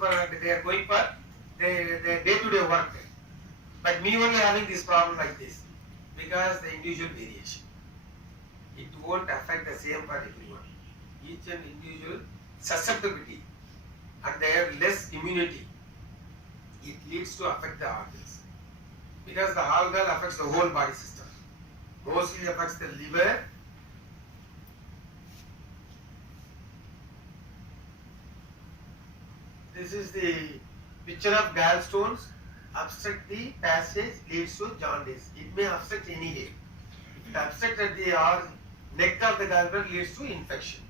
they are going for their day-to-day work. But me only having this problem like this because the individual variation. It won't affect the same for everyone. Each and individual susceptibility and they have less immunity. It leads to affect the organs because the algal affects the whole body system. Mostly affects the liver. This is the picture of gallstones. Obstruct the passage leads to jaundice. It may obstruct anyway. If it obstructs at the neck of the gallbladder leads to infection.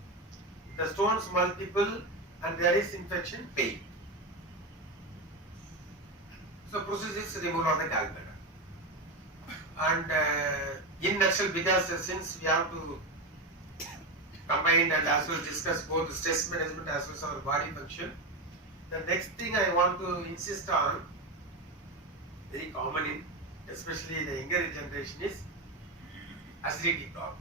The stones multiple and there is infection, pain. So procedure is removal of the gallbladder. And in nutshell, because since we have to combine and as well discuss both the stress management as well as our body function, the next thing I want to insist on, very common in especially the younger generation, is acidity problem.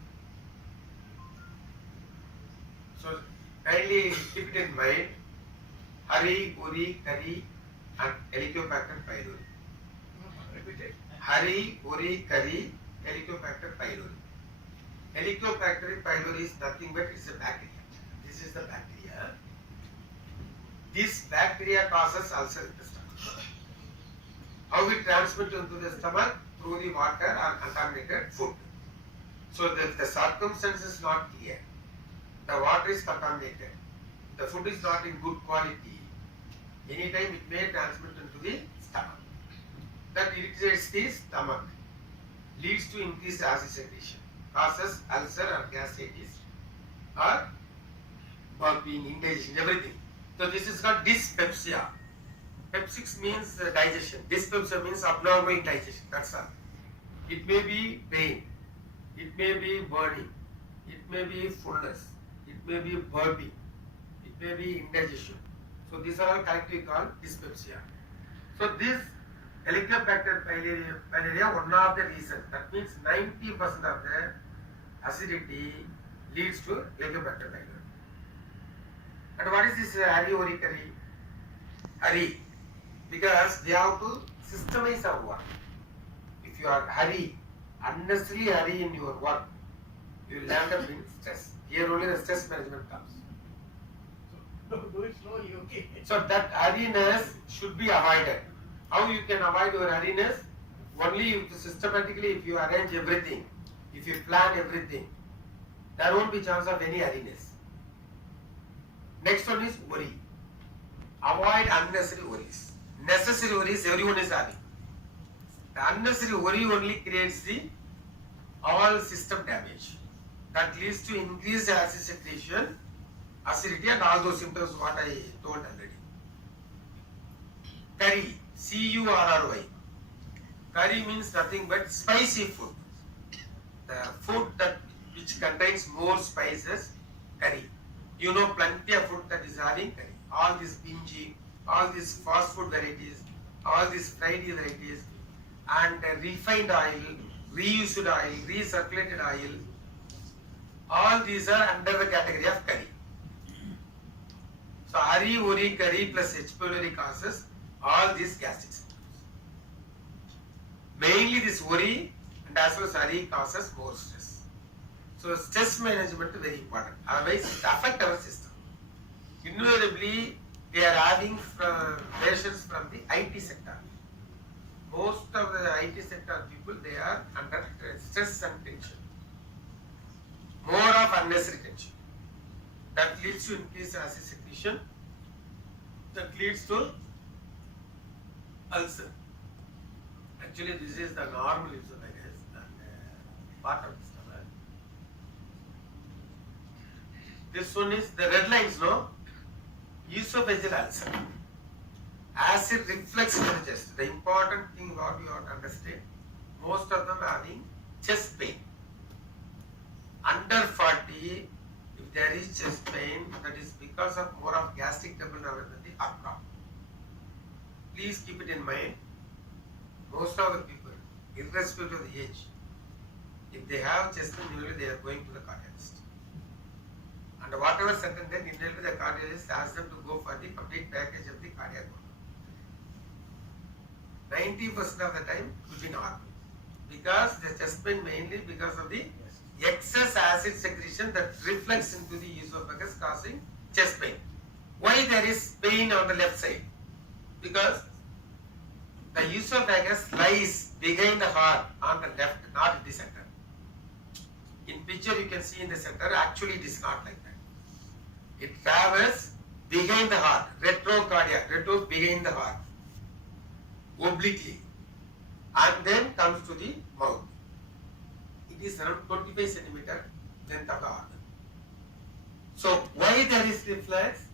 So kindly keep it in mind. Hari, Uri, Kari and Helicobacter pylori. Repeat it. Hari, Uri, Kari, Helicobacter pylori. Helicobacter pylori is nothing but it's a bacteria. This is the bacteria. This bacteria causes ulcer in the stomach. How it transmits into the stomach? Through the water or contaminated food. So the circumstance is not clear. The water is contaminated. The food is not in good quality. Anytime it may transmit into the stomach. That irritates the stomach. Leads to increased acid secretion. Causes ulcer or gastritis or burping, indigestion, everything. So this is called dyspepsia. Pepsics means digestion. Dyspepsia means abnormal digestion. That's all. It may be pain. It may be burning. It may be fullness. It may be burping. It may be indigestion. So these are all collectively called dyspepsia. So this Helicobacter pylori, one of the reasons. That means 90% of the acidity leads to Helicobacter pylori. And what is this Hari Ori Kari? Hari. Because they have to systemize our work. If you are hurry, unnecessarily hurry in your work, you will end up in stress. Here only the stress management comes. So do it slowly, okay? So that hurriness should be avoided. How you can avoid your hurriness? Only if systematically, if you arrange everything, if you plan everything, there won't be chance of any hurriness. Next one is worry. Avoid unnecessary worries. Necessary worries everyone is having. The unnecessary worry only creates the all system damage. That leads to increased acid secretion, acidity and all those symptoms what I told already. Curry, C-U-R-R-Y. Curry means nothing but spicy food. The food which contains more spices, curry. You know plenty of food that is having curry. All these bingy, all these fast food varieties, all these fried varieties, and refined oil, reused oil, recirculated oil, all these are under the category of curry. So Hari, Uri, curry plus H. pylori causes all these gastric symptoms. Mainly this Uri and as well as Hari causes more stress. So stress management is very important. Otherwise it affects our system. Invariably, they are having patients from the IT sector. Most of the IT sector people, they are under stress and tension. More of unnecessary tension. That leads to increased acid secretion. That leads to ulcer. Actually, this is the normal esophagus and part of the stomach. This one is the red lines, no? Esophageal ulcer. Acid reflux in the chest. The important thing what you have to understand, most of them having chest pain. Under 40, if there is chest pain, that is because of more of gastric trouble rather than the heart problem. Please keep it in mind. Most of the people, irrespective of the age, if they have chest pain, usually they are going to the cardiologist. And whatever certain then, immediately the cardiologist asks them to go for the complete package of the cardiac organ. 90% of the time will be normal. Because the chest pain mainly because of the excess acid secretion that reflects into the esophagus causing chest pain. Why there is pain on the left side? Because the esophagus lies behind the heart on the left, not in the center. In picture you can see in the center, actually it is not like that. It travels behind the heart, retrocardiac, retro behind the heart, obliquely, and then comes to the mouth. It is around 25 centimeter length of the organ. So why there is reflex?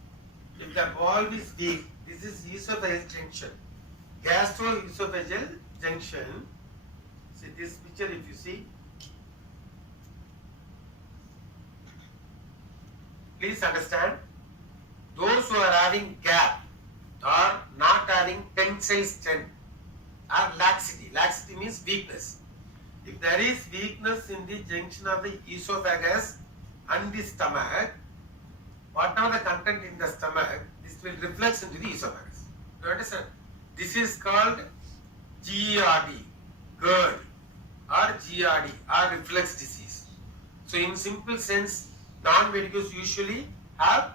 If the valve is weak, this is esophageal junction, gastroesophageal junction. See this picture if you see. Please understand, those who are having gap or not having tensile strength or laxity. Laxity means weakness. If there is weakness in the junction of the esophagus and the stomach, whatever the content in the stomach, this will reflect into the esophagus. You understand? This is called GERD, GERD or GERD or reflux disease. So in simple sense, non-medicals usually have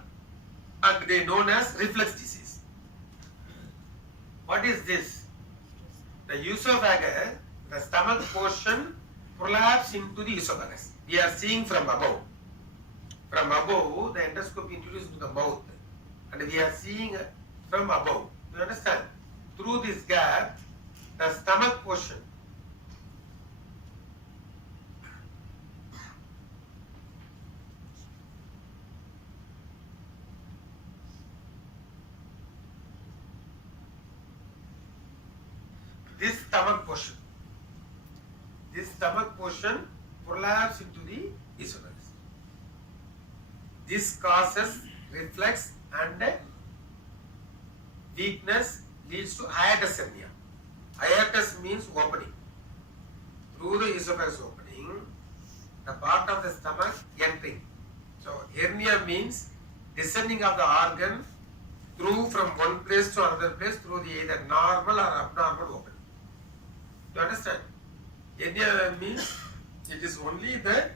and they are known as reflux disease. What is this? The esophagus, the stomach portion prolapse into the esophagus. We are seeing from above. From above, the endoscopy introduced to the mouth, and we are seeing from above. You understand? Through this gap, the stomach portion. This stomach portion prolapse into the esophagus. This causes reflux and weakness, leads to hiatus hernia. Hiatus means opening. Through the esophagus opening, the part of the stomach entering. So hernia means descending of the organ through from one place to another place through the either normal or abnormal opening. You understand? Hernia means it is only the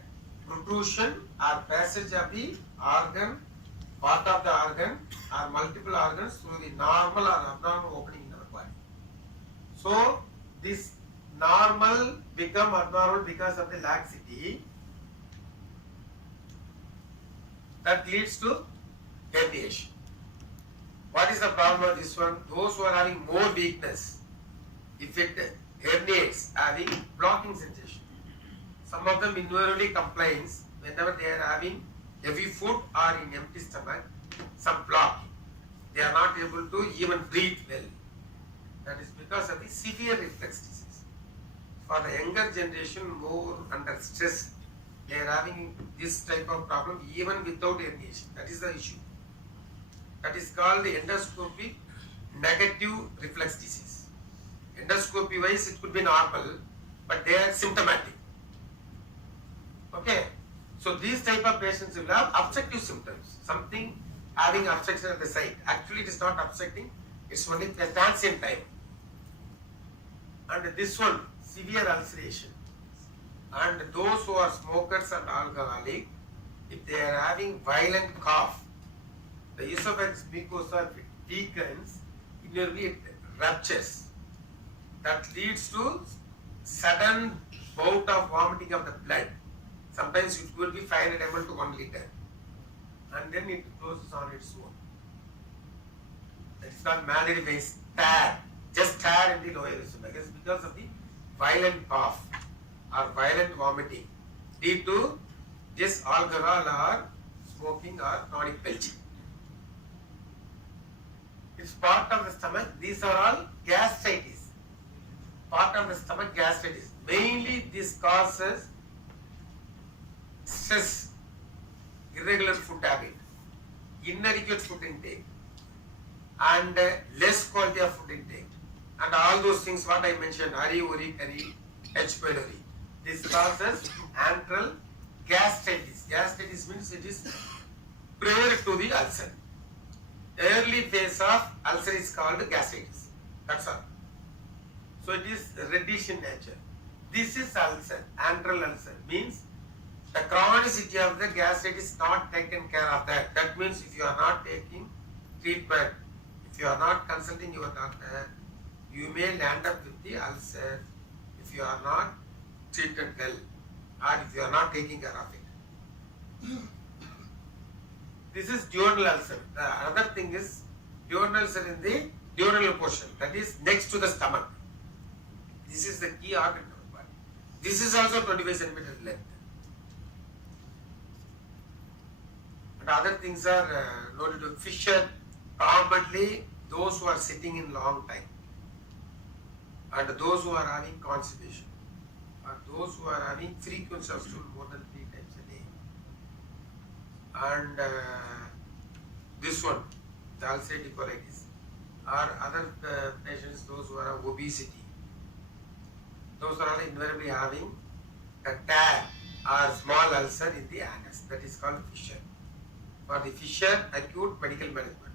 protrusion or passage of the organ, part of the organ or multiple organs through the normal or abnormal opening in our body. So this normal become abnormal because of the laxity that leads to herniation. What is the problem of this one? Those who are having more weakness, if it herniates, having blocking sensation. Some of them invariably complains whenever they are having heavy food or in empty stomach, some blocking. They are not able to even breathe well. That is because of the severe reflux disease. For the younger generation, more under stress, they are having this type of problem even without herniation. That is the issue. That is called the endoscopic negative reflux disease. Endoscopy wise it could be normal, but they are symptomatic. Okay, so these type of patients will have obstructive symptoms. Something having obstruction at the site. Actually it is not obstructing, it's only a transient time. And this one, severe ulceration. And those who are smokers and alcoholic, if they are having violent cough, the esophagus mucosa weakens, invariably it ruptures. That leads to sudden bout of vomiting of the blood. Sometimes it will be 500 ml to 1 liter. And then it closes on its own. That is called Mallory Weiss tear. Just tear in the lower esophagus because of the violent cough or violent vomiting due to this alcohol or smoking or chronic belching. It's part of the stomach. These are all gastritis. Part of the stomach gastritis. Mainly this causes stress, irregular food habit, inadequate food intake, and less quality of food intake. And all those things what I mentioned, Hari, Uri, Kari, H. pylori. This causes antral gastritis. Gastritis means it is prior to the ulcer. Early phase of ulcer is called gastritis. That's all. So it is reddish in nature. This is ulcer, antral ulcer, means the chronicity of the gastritis is not taken care of that. That means if you are not taking treatment, if you are not consulting your doctor, you may land up with the ulcer if you are not treated well or if you are not taking care of it. This is duodenal ulcer. The other thing is duodenal ulcer in the duodenal portion, that is next to the stomach. This is the key organ of the body. This is also 25 centimeters length. And other things are noted to fissure, commonly those who are sitting in long time, and those who are having constipation, or those who are having frequency of stool more than 3 times a day. And this one, the ulcerative colitis, or other patients, those who are obesity, those are all invariably having a tear or small ulcer in the anus, that is called fissure. For the fissure, acute medical management.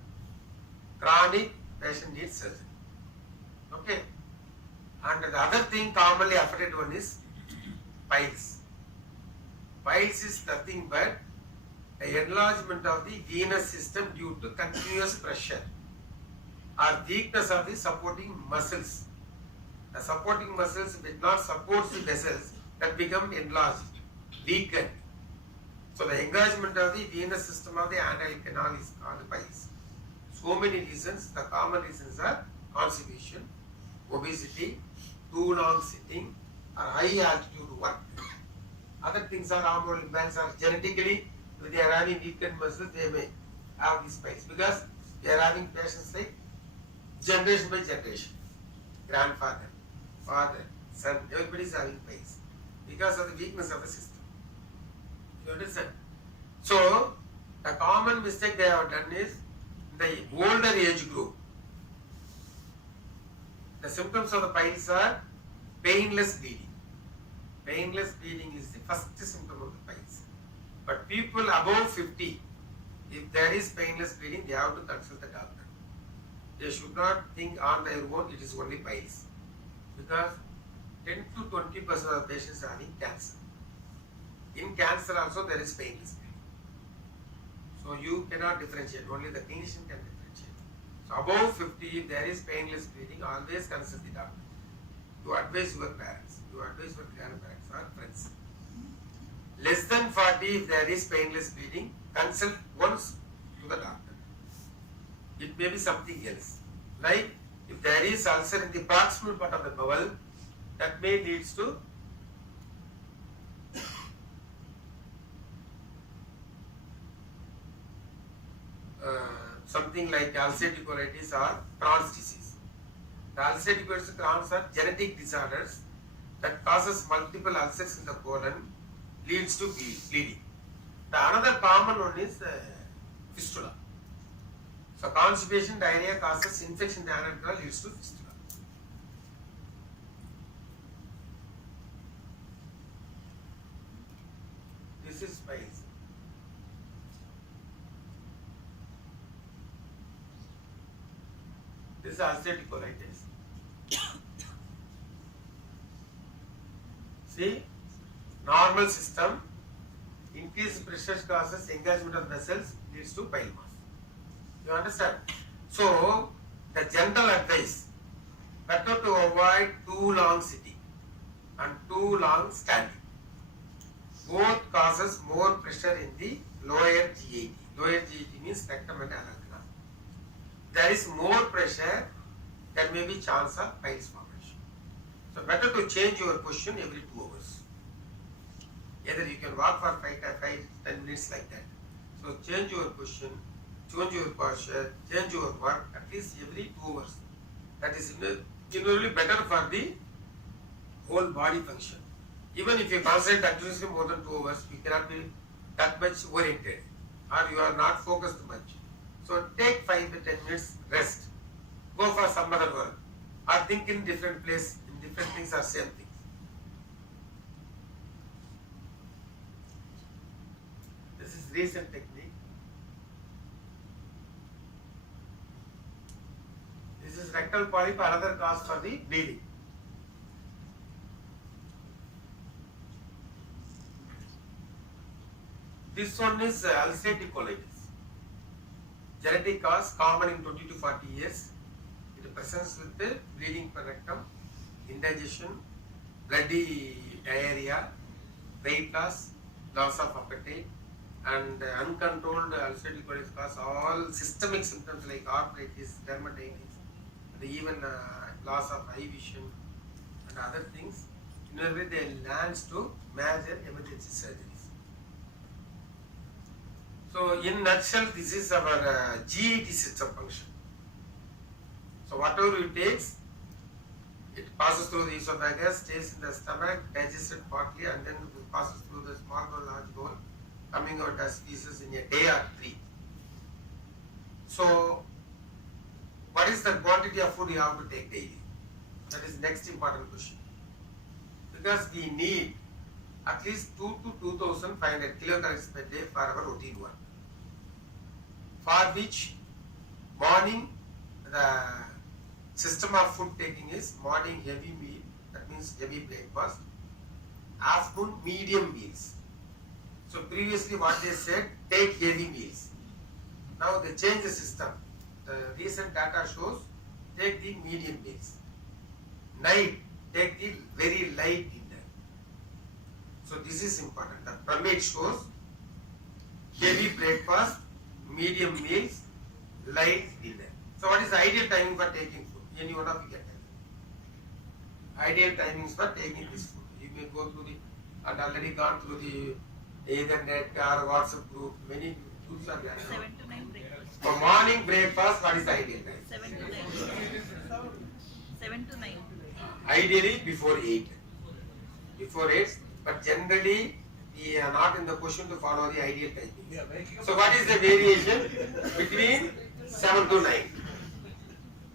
Chronic, patient needs surgery. Okay. And the other thing commonly affected one is piles. Piles is nothing but the enlargement of the venous system due to continuous pressure or weakness of the supporting muscles. The supporting muscles which not support the vessels that become enlarged, weakened. So the engagement of the venous system of the anal canal is called piles. So many reasons. The common reasons are constipation, obesity, too long sitting, or high altitude work. Other things are hormonal imbalance, or genetically, if they are having weakened muscles, they may have these piles, because they are having patients like generation by generation. Grandfather, father, son, everybody is having piles because of the weakness of the system. You understand? So, the common mistake they have done is the older age group. The symptoms of the piles are painless bleeding. Painless bleeding is the first symptom of the piles. But people above 50, if there is painless bleeding, they have to consult the doctor. They should not think on their own it is only piles. Because 10 to 20% of the patients are having cancer. In cancer also there is painless bleeding. So you cannot differentiate, only the clinician can differentiate. So above 50, if there is painless bleeding, always consult the doctor. You advise your parents, you advise your grandparents or friends. Less than 40, if there is painless bleeding, consult once to the doctor. It may be something else. Like if there is ulcer in the proximal part of the bowel, that may lead to something like ulcerative colitis or Crohn's disease. The ulcerative colitis and Crohn's are genetic disorders that causes multiple ulcers in the colon, leads to bleeding. The another common one is fistula. So constipation, diarrhea causes infection in the anal canal, leads to fistula. This is piles. This is ulcerative colitis. See, normal system, increased pressure causes engagement of vessels, leads to bile mass. You understand? So, the general advice, better to avoid too long sitting and too long standing. Both causes more pressure in the lower GAT. Lower GAT means rectum and anal canal. There is more pressure, there may be chance of piles formation. So better to change your position every 2 hours. Either you can walk for 10 minutes like that. So change your position, change your posture, change your work at least every 2 hours. That is generally better for the whole body function. Even if you concentrate continuously more than 2 hours, you cannot be that much oriented, or you are not focused much. So take 5 to 10 minutes rest. Go for some other work, or think in different place, in different things or same things. This is recent technique. this rectal polyp another cause for the bleeding. This one is ulcerative colitis. Genetic cause, common in 20 to 40 years. It presents with the bleeding per rectum, indigestion, bloody diarrhea, weight loss, loss of appetite, and uncontrolled ulcerative colitis cause all systemic symptoms like arthritis, dermatitis, and even loss of eye vision and other things. In a way, they lands to major emergency surgeries. So, in nutshell, this is our GET system function. So, whatever it takes, it passes through the esophagus, stays in the stomach, digested partly, and then it passes through the small bowel, large bowel, coming out as pieces in a day or three. So, what is the quantity of food you have to take daily? That is next important question. Because we need at least 2 to 2,500 kilocalories per day for our routine work. For which morning the system of food taking is morning heavy meal, that means heavy breakfast, afternoon medium meals. So previously what they said, take heavy meals. Now they change the system. The recent data shows take the medium meals. Night, take the very light dinner. So this is important. The pyramid shows heavy breakfast, medium meals, light dinner. So what is the ideal timing for taking food? Any one of you can tell. Ideal timings for taking this food. You may go through the, and already gone through the either net or WhatsApp group, many groups are there. 7 to 9 breakfast. For morning breakfast, what is the ideal time? 7 to 9. 7 to 9. Ideally before 8. Before 8, but generally we are not in the position to follow the ideal timing. So what is the variation between 7 to 9?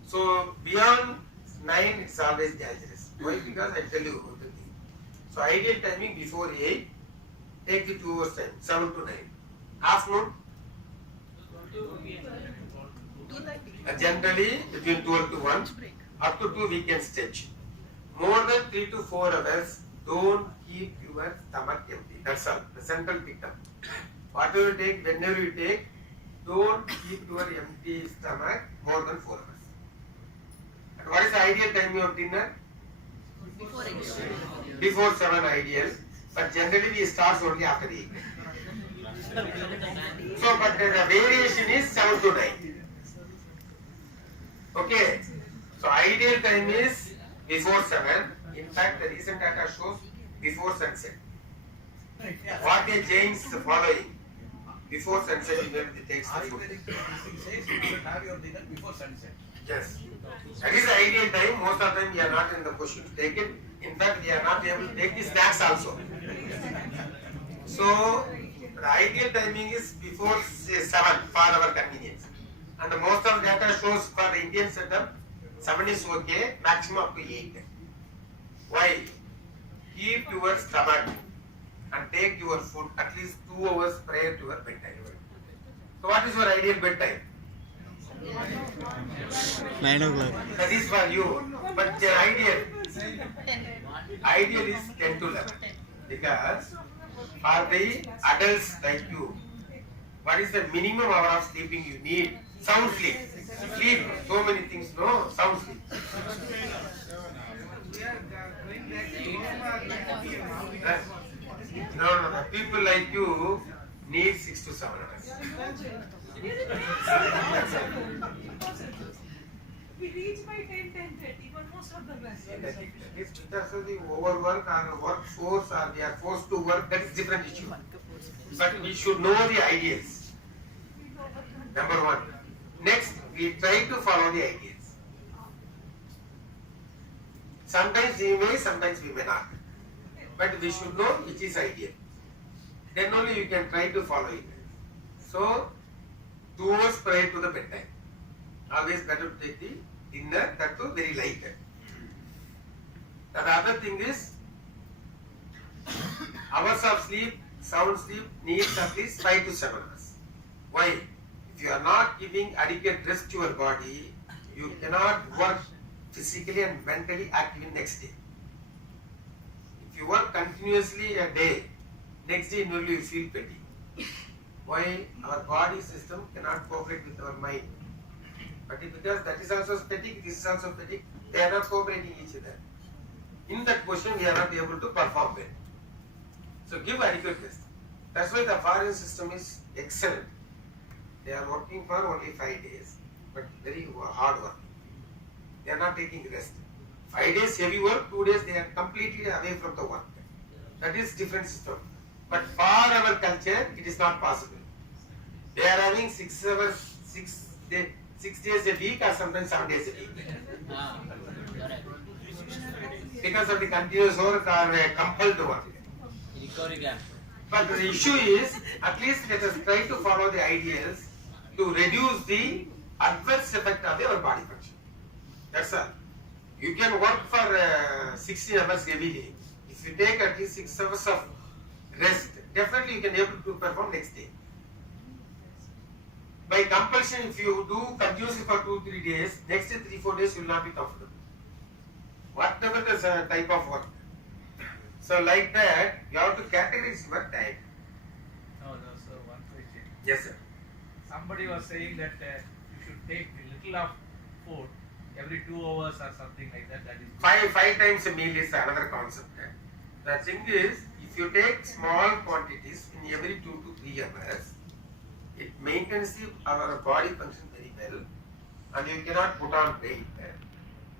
So beyond 9 it's always dangerous. Why? Because I tell you the thing. So ideal timing before 8, take the 2 hours time, 7 to 9. Afternoon, generally between 12 to 1, up to 2 we can stretch. More than 3 to 4 hours, don't keep your stomach empty. That's all. The central dictum. Whatever you take, whenever you take, don't keep your empty stomach more than 4 hours. And what is the ideal timing of dinner? Before 8. Before 7 ideal, but generally we start only after 8. So, but the variation is 7 to 9. Okay. So, ideal time is before 7. In fact, the recent data shows before sunset. What they change the following. Before sunset, you will take the food. Says you should have your dinner before sunset. Yes. That is the ideal time. Most of the time we are not in the position to take it. In fact, we are not able to take the snacks also. So, the ideal timing is before say 7 for our convenience. And the most of data shows for the Indian setup, 7 is okay, maximum up to 8. Why? Keep your stomach and take your food at least 2 hours prior to your bedtime. So what is your ideal bedtime? 9 o'clock. That is for you. But the ideal is 10 to 11. Because for the adults like you, what is the minimum hour of sleeping you need? Sound sleep. Sleep. So many things, no? Sound sleep. No. People like you need 6 to 7 hours. We reach by 10:30, but most of the rest. That is because of the overwork or workforce or we are forced to work, that is different issue. But we should know the ideals. Number 1. Next, we try to follow the ideals. Sometimes we may, sometimes we may not. But we should know which is ideal. Then only you can try to follow it. So, 2 hours prior to the bedtime. Always better to take the dinner, that too very light. The other thing is, hours of sleep, sound sleep needs at least 5 to 7 hours. Why? If you are not giving adequate rest to your body, You cannot work physically and mentally active in next day. If you work continuously a day, next day only you feel fatigue. Why? Our body system cannot cooperate with our mind. But because that is also fatigue, this is also fatigue, they are not cooperating each other. In that position, we are not able to perform well. So give adequate rest. That's why the foreign system is excellent. They are working for only 5 days, but very hard work. They are not taking rest. 5 days heavy work, 2 days they are completely away from the work. That is different system. But for our culture, it is not possible. They are having 6 hours, 6 days a week or sometimes 7 days a week. Because of the continuous work or compelled work. But the issue is, at least let us try to follow the ideals to reduce the adverse effect of our body function. That's all. You can work for 16 hours every day. If you take at least 6 hours of rest, definitely you can able to perform next day. By compulsion, if you do continuously for 2-3 days, next day 3-4 days you will not be comfortable. Whatever the type of work. So like that, you have to categorize your diet. No, so one question. Yes, sir. Somebody was saying that you should take a little of food every 2 hours or something like that. That is good. Five times a meal is another concept. The thing is, if you take small quantities in every 2 to 3 hours, it maintains our body function very well, and you cannot put on weight.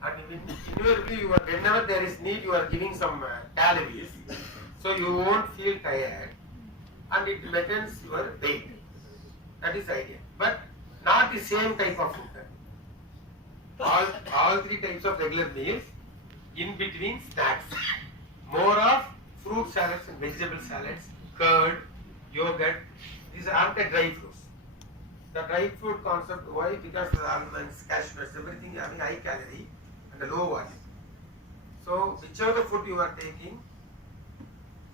And invariably, whenever there is need, you are giving some calories, so you won't feel tired, and it maintains your weight. That is the idea. But not the same type of food. All 3 types of regular meals, in between snacks. More of fruit salads and vegetable salads, curd, yogurt. These are the dry fruits. The dry fruit concept, why? Because the almonds, cashews, everything having high calorie and low volume. So whichever food you are taking,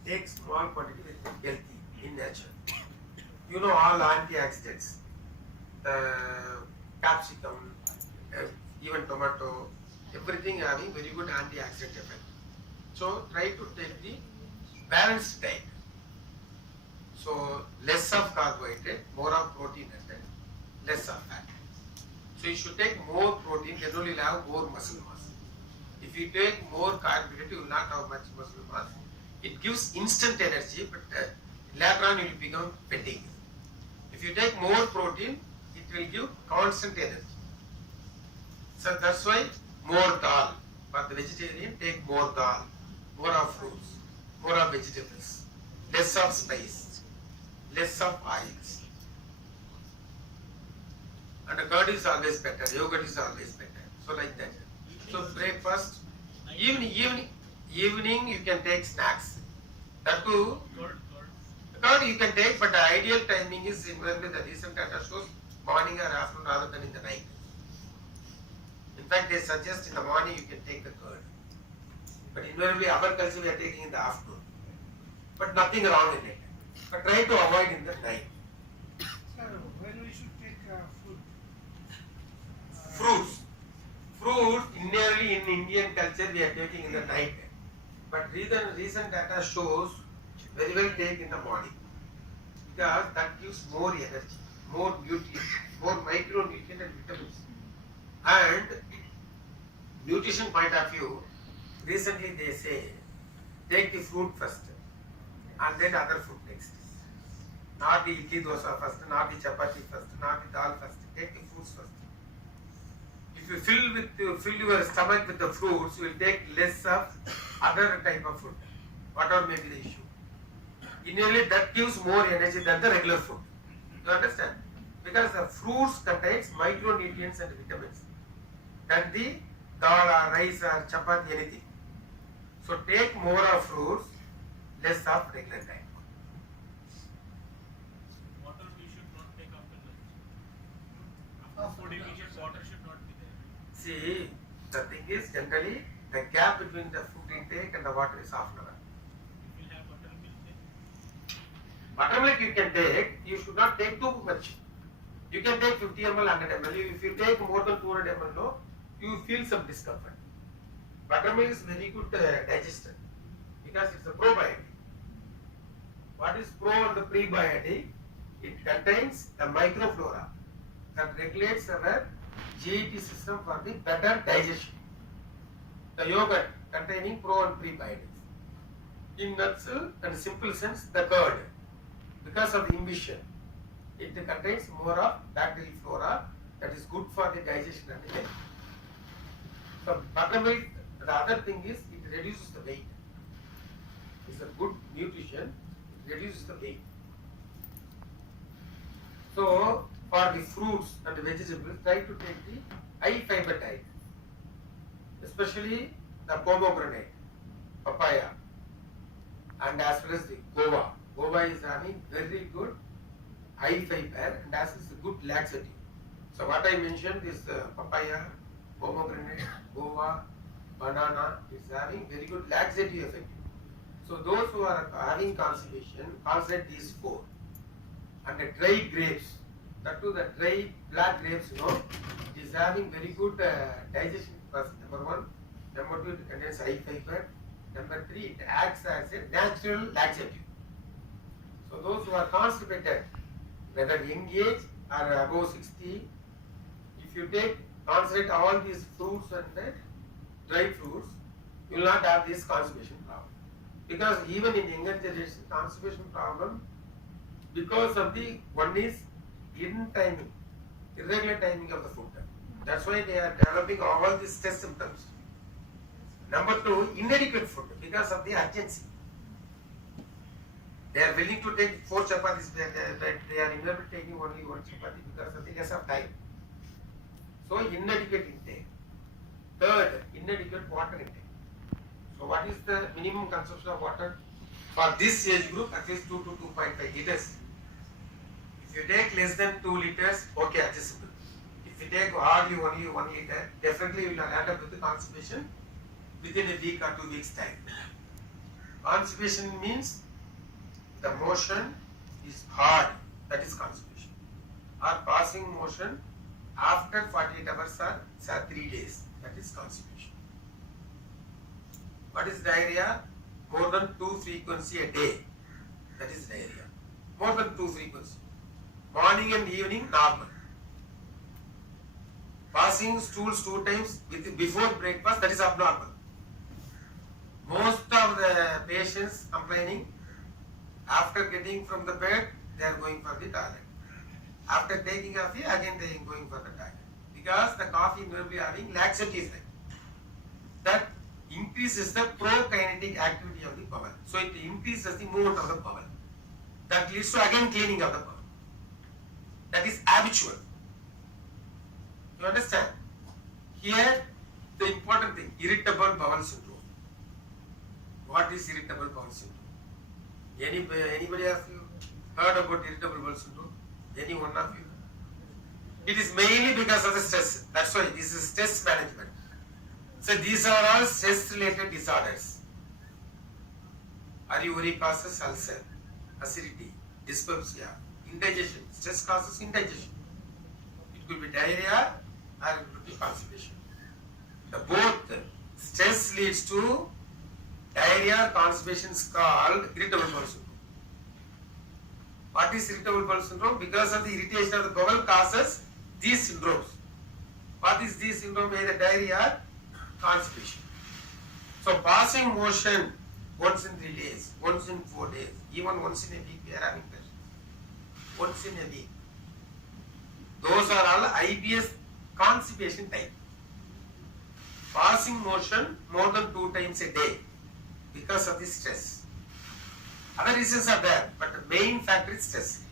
take small quantity with healthy in nature. You know all antioxidants, capsicum, even tomato, everything having very good antioxidant effect. So try to take the balanced diet. So less of carbohydrate, more of protein and less of fat. So you should take more protein, then only you'll have more muscle mass. If you take more carbohydrate, you will not have much muscle mass. It gives instant energy, but later on you will become fatigue. If you take more protein, it will give constant energy. So that's why more dal. For the vegetarian, take more dal, more of fruits, more of vegetables, less of spice, less of oils. And the curd is always better, yogurt is always better. So like that. So breakfast, evening you can take snacks. That too, curd you can take, but the ideal timing is invariably the recent data shows morning or afternoon rather than in the night. In fact, they suggest in the morning you can take the curd. But invariably our culture we are taking in the afternoon. But nothing wrong in it. But try to avoid in the night. Sir, when we should take food? Fruits. Fruit, nearly in Indian culture we are taking in the night. But recent data shows very well take in the morning. Because that gives more energy, more nutrients, more micronutrients and vitamins. And nutrition point of view, recently they say take the fruit first and then other food next. Not the idli dosa first, not the chapati first, not the dal first. Take the fruits first. If you fill your stomach with the fruits, you will take less of other type of food, whatever may be the issue. Initially, that gives more energy than the regular food. You understand? Because the fruits contains micronutrients and vitamins than the dal or rice or chapati, anything. So take more of fruits, less of regular diet. Water we should not take after lunch. After food immediate water should not be there. See, the thing is generally the gap between the food intake and the water is half an hour. If you have buttermilk then Buttermilk you can take, you should not take too much. You can take 50 ml, 100 ml. If you take more than 200 ml, no, you feel some discomfort. Buttermilk is very good digester because it's a probiotic. What is pro and the prebiotic? It contains the microflora that regulates our GIT system for the better digestion. The yogurt containing pro and prebiotics. In nutshell and simple sense, the curd, because of the imbition, it contains more of bacterial flora that is good for the digestion and the health. So buttermilk, the other thing is it reduces the weight. It's a good nutrition, it reduces the weight. So for the fruits and the vegetables, try to take the high fiber diet, especially the pomegranate, papaya, and as well as the guava. Guava is having very good high fiber and as well as good laxative. So what I mentioned is papaya, pomegranate, guava, banana is having very good laxative effect. So those who are having constipation, concentrate these four. And the dry grapes, that too the dry black grapes, you know, it is having very good digestion process. Number one. Number two, it contains high fiber. Number three, it acts as a natural laxative. So those who are constipated, whether young age or above 60, if you take, concentrate all these fruits and dry fruits, you will not have this constipation problem. Because even in younger generation, constipation problem, because of the one is hidden timing, irregular timing of the food. That's why they are developing all these test symptoms. Number two, inadequate food because of the urgency. They are willing to take 4 chapatis, they are never taking only 1 chapati because of the less of time. So inadequate intake. Third, inadequate water intake. So what is the minimum consumption of water? For this age group, at least 2 to 2.5 liters. If you take less than 2 liters, okay, adjustable. If you take hardly only 1 liter, definitely you will end up with the constipation within a week or 2 weeks time. Constipation means the motion is hard, that is constipation. Or passing motion after 48 hours or 3 days, that is constipation. What is diarrhea? More than 2 frequency a day, that is diarrhea. More than 2 frequency. Morning and evening, normal. Passing stools 2 times before breakfast, that is abnormal. Most of the patients complaining, after getting from the bed, they are going for the toilet. After taking coffee, again they are going for the toilet. Because the coffee will be having laxative effect. That increases the prokinetic activity of the bowel. So it increases the movement of the bowel. That leads to again cleaning of the bowel. That is habitual. You understand? Here, the important thing, irritable bowel syndrome. What is irritable bowel syndrome? Anybody of you heard about irritable bowel syndrome? Any one of you? It is mainly because of the stress. That's why this is stress management. So these are all stress-related disorders. Uric causes ulcer, acidity, dyspepsia, indigestion. Stress causes indigestion. It could be diarrhea or it could be constipation. The both stress leads to diarrhea or constipation is called irritable bowel syndrome. What is irritable bowel syndrome? Because of the irritation of the bowel causes these syndromes. What is this syndrome? Either diarrhea or constipation. So passing motion once in 3 days, once in 4 days, even once in a week we are having patients. Once in a week. Those are all IBS constipation type. Passing motion more than 2 times a day because of the stress. Other reasons are there, but the main factor is stress.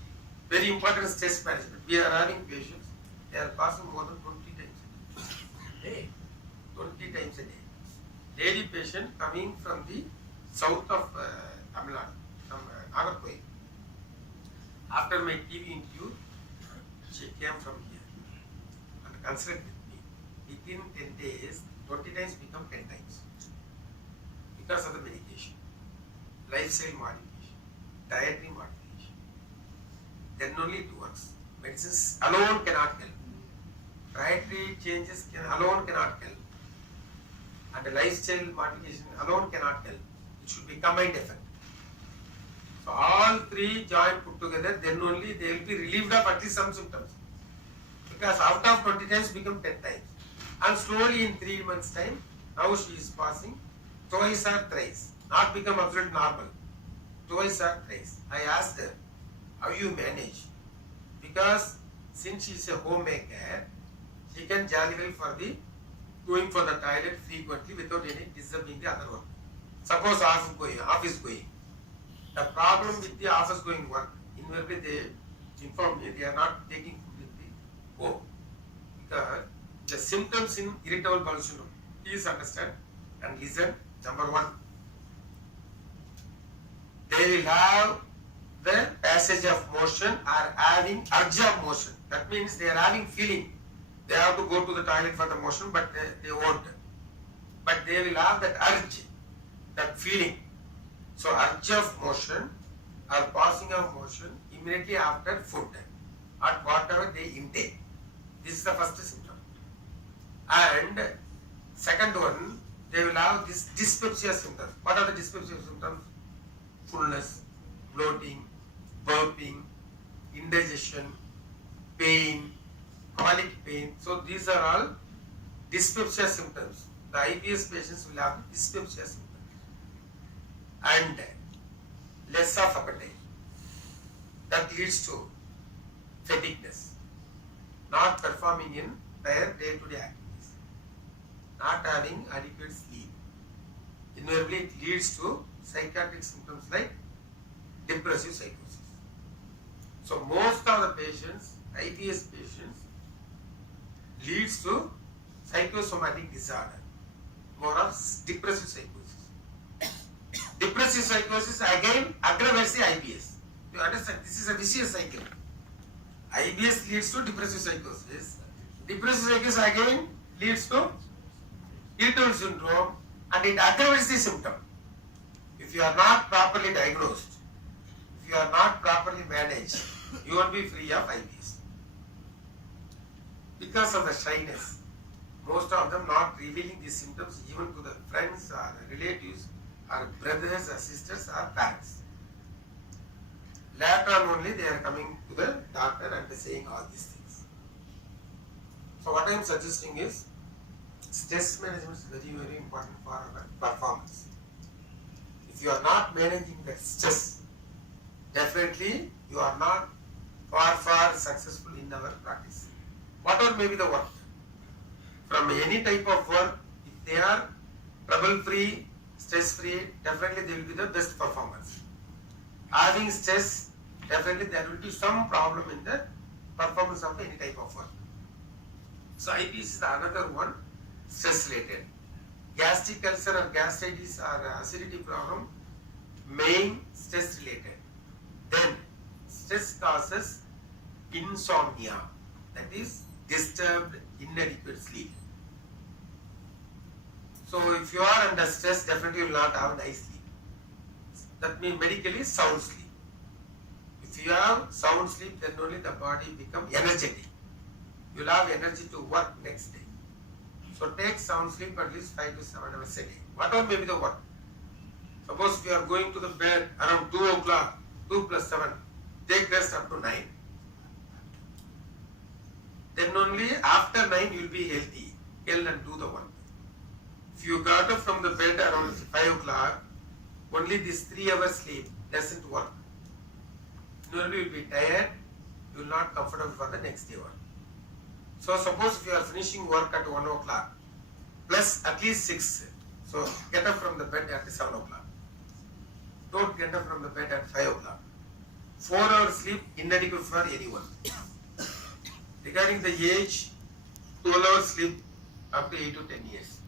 Very important stress management. We are having patients, they are passing more than 20 times a day. 20 times a day. Lady patient coming from the south of Tamil Nadu, from Nagarkoil. After my TV interview, she came from here and consulted with me. Within 10 days, 20 times become 10 times. Because of the medication, lifestyle modification, dietary modification. Then only it works. Medicines alone cannot help. Dietary changes alone cannot help. And the lifestyle modification alone cannot help. It should be combined effect. So all three joined put together, then only they will be relieved of at least some symptoms. Because out of 20 times become 10 times. And slowly in 3 months time, now she is passing twice or thrice. Not become absolute normal. Twice or thrice. I asked her, how you manage? Because since she is a homemaker, she can jolly well for the going for the toilet frequently without any disturbing the other work. Suppose office going. The problem with the office going work, invariably they inform me they are not taking food in the home. Because the symptoms in irritable bowel syndrome, please understand and listen. Number one, they will have the passage of motion or having urge of motion. That means they are having feeling. They have to go to the toilet for the motion, but they won't. But they will have that urge, that feeling. So urge of motion or passing of motion immediately after food or whatever they intake. This is the first symptom. And second one, they will have this dyspepsia symptoms. What are the dyspepsia symptoms? Fullness, bloating, burping, indigestion, pain, chronic pain. So these are all dyspepsia symptoms. The IBS patients will have dyspepsia symptoms. And less of appetite. That leads to fatigueness. Not performing in their day-to-day activities. Not having adequate sleep. Invariably it leads to psychiatric symptoms like depressive psychosis. So most of the patients, IBS patients, leads to psychosomatic disorder, more of depressive psychosis. Depressive psychosis again aggravates the IBS. You understand? This is a vicious cycle. IBS leads to depressive psychosis. Depressive psychosis again leads to irritable syndrome and it aggravates the symptom. If you are not properly diagnosed, if you are not properly managed, you won't be free of IBS. Because of the shyness, most of them not revealing these symptoms even to the friends or relatives or brothers or sisters or parents. Later on only they are coming to the doctor and saying all these things. So what I am suggesting is, stress management is very, very important for our performance. If you are not managing the stress, definitely you are not far successful in our practice. Whatever may be the work, from any type of work, if they are trouble-free, stress-free, definitely they will be the best performance. Having stress, definitely there will be some problem in the performance of any type of work. So IBS is another one, stress-related. Gastric ulcer or gastritis or acidity problem, main stress-related. Then stress causes insomnia, that is disturbed inadequate sleep. So if you are under stress, definitely you will not have nice sleep. That means medically sound sleep. If you have sound sleep, then only the body becomes energetic. You will have energy to work next day. So take sound sleep at least 5 to 7 hours a day. Whatever may be the work. Suppose if you are going to the bed around 2 o'clock, 2 plus 7, take rest up to 9. Then only after 9 you will be healthy. Health and do the work. If you got up from the bed around 5 o'clock, only this 3 hours sleep doesn't work. Normally you will be tired, you will not comfortable for the next day work. So suppose if you are finishing work at 1 o'clock, plus at least 6. So get up from the bed at 7 o'clock. Don't get up from the bed at 5 o'clock. 4 hours sleep inadequate for anyone. Regarding the age, 12 hours sleep up to 8 to 10 years.